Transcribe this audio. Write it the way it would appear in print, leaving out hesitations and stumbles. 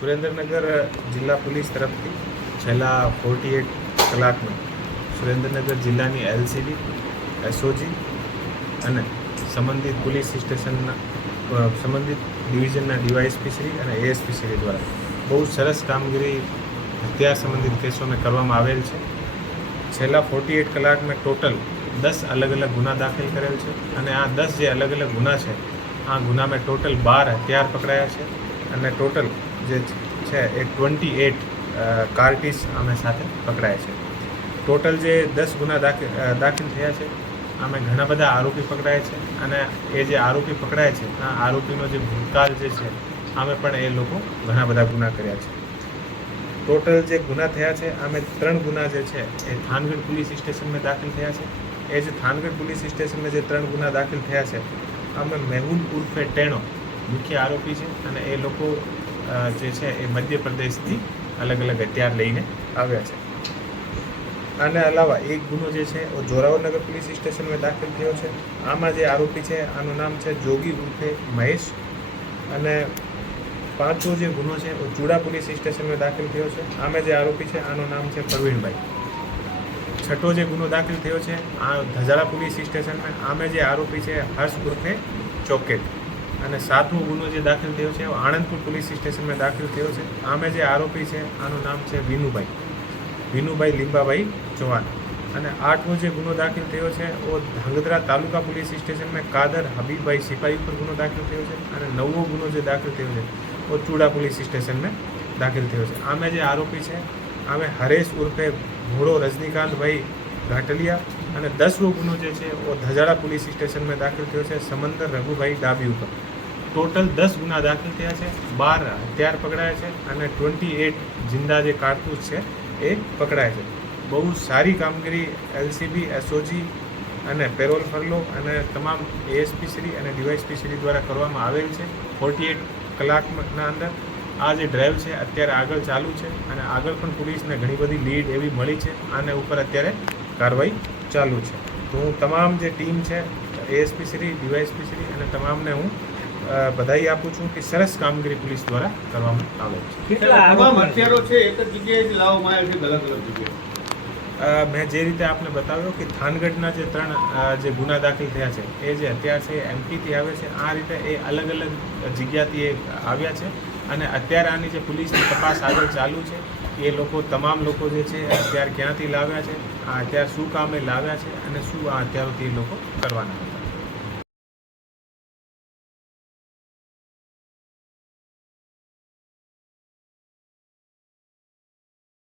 સુરેન્દ્રનગર જિલ્લા પોલીસ તરફથી છેલ્લા 48 કલાકમાં સુરેન્દ્રનગર જિલ્લાની એલસીબી, એસઓજી અને સંબંધિત પોલીસ સ્ટેશનના સંબંધિત ડિવિઝનના ડીવાયએસપી શ્રી અને એએસપી શ્રી દ્વારા બહુ સરસ કામગીરી હત્યા સંબંધિત કેસોમાં કરવામાં આવેલ છે. છેલ્લા 48 કલાકમાં ટોટલ 10 અલગ અલગ ગુના દાખલ કરેલ છે અને આ 10 જે અલગ અલગ ગુના છે, આ ગુનામાં ટોટલ 12 હથિયાર પકડાયા છે અને ટોટલ જે છે એ 28 કાર્ટીસ અમે સાથે પકડાયા છે. ટોટલ જે 10 ગુના દાખલ થયા છે, આમાં ઘણા બધા આરોપી પકડાયા છે અને એ જે આરોપી પકડાય છે, આ આરોપીનો જે ભૂતકાળ જે છે, આમે પણ એ લોકો ઘણા બધા ગુના કર્યા છે. ટોટલ જે ગુના થયા છે, આમે 3 ગુના જે છે એ થાનગઢ પોલીસ સ્ટેશનમાં દાખલ થયા છે. એ જે થાનગઢ પોલીસ સ્ટેશનમાં જે 3 ગુના દાખલ થયા છે, આમાં મેહુલ ઉર્ફે ટેણો મુખ્ય આરોપી છે અને એ લોકો જે છે એ મધ્યપ્રદેશથી અલગ અલગ હથિયાર લઈને આવ્યા છે. આના અલાવા એક ગુનો જે છે એ જોરાવરનગર પોલીસ સ્ટેશનમાં દાખલ થયો છે. આમાં જે આરોપી છે, આનું નામ છે જોગી ઉર્ફે મહેશ અને 5મો જે ગુનો છે એ ચૂડા પોલીસ સ્ટેશનમાં દાખલ થયો છે. આમાં જે આરોપી છે, આનું નામ છે પ્રવીણભાઈ. 6થો જે ગુનો દાખલ થયો છે, આ ધજાડા પોલીસ સ્ટેશનમાં. આમાં જે આરોપી છે હર્ષ ઉર્ફે ચોકેટ અને 7મો ગુનો જે દાખલ થયો છે આણંદપુર પોલીસ સ્ટેશનમાં દાખલ થયો છે. આમાં જે આરોપી છે, આનું નામ છે વિનુભાઈ લીંબાભાઈ ચૌહાણ અને 8મો જે ગુનો દાખલ થયો છે ઓ ધાંગધ્રા તાલુકા પોલીસ સ્ટેશનમાં કાદર હબીબભાઈ સિપાહી ઉપર ગુનો દાખલ થયો છે અને 9મો ગુનો જે દાખલ થયો છે ઓ ચૂડા પોલીસ સ્ટેશનમાં દાખલ થયો છે. આમાં જે આરોપી છે, આમે હરેશ ઉર્ફે ઘોડો રજનીકાંતભાઈ ઘાટલિયા અને 10મો ગુનો જે છે ઓ ધજાડા પોલીસ સ્ટેશનમાં દાખલ થયો છે સમંદર રઘુભાઈ ડાબી ઉપર. ટોટલ 10 ગુના દાખલ થયા છે, 12 હથિયાર પકડાયા છે અને 28 જિંદા જે કારતૂસ છે એ પકડાય છે. બહુ સારી કામગીરી એલસીબી, એસઓજી અને પેરોલ ફરલો અને તમામ એએસપી શ્રી અને ડીવાયએસપી શ્રી દ્વારા કરવામાં આવેલ છે. 48 કલાકના અંદર આ જે ડ્રાઈવ છે અત્યારે આગળ ચાલુ છે અને આગળ પણ પોલીસને ઘણી બધી લીડ એવી મળી છે. આને ઉપર અત્યારે કાર્યવાહી ચાલુ છે. તો હું તમામ જે ટીમ છે, એએસપી શ્રી, ડીવાયએસપી શ્રી અને તમામને હું બધાઈ આપું છું કે સરસ કામગીરી પોલીસ દ્વારા કરવામાં આવે છે. તમામ હથિયારો છે એક જ જગ્યાએ જ લાવવામાં આવે છે, અલગ અલગ જગ્યાએ? મેં જે રીતે આપને બતાવ્યો કે થાનગઢના જે 3 જે ગુના દાખલ થયા છે, એ જે હથિયાર છે એ એમપીથી આવે છે. આ રીતે એ અલગ અલગ જગ્યાથી એ આવ્યા છે અને અત્યારે આની જે પોલીસની તપાસ આગળ ચાલુ છે. એ લોકો તમામ લોકો જે છે હથિયાર ક્યાંથી લાવ્યા છે, આ હથિયાર શું કામે લાવ્યા છે અને શું આ હથિયારોથી એ લોકો કરવાના હતા.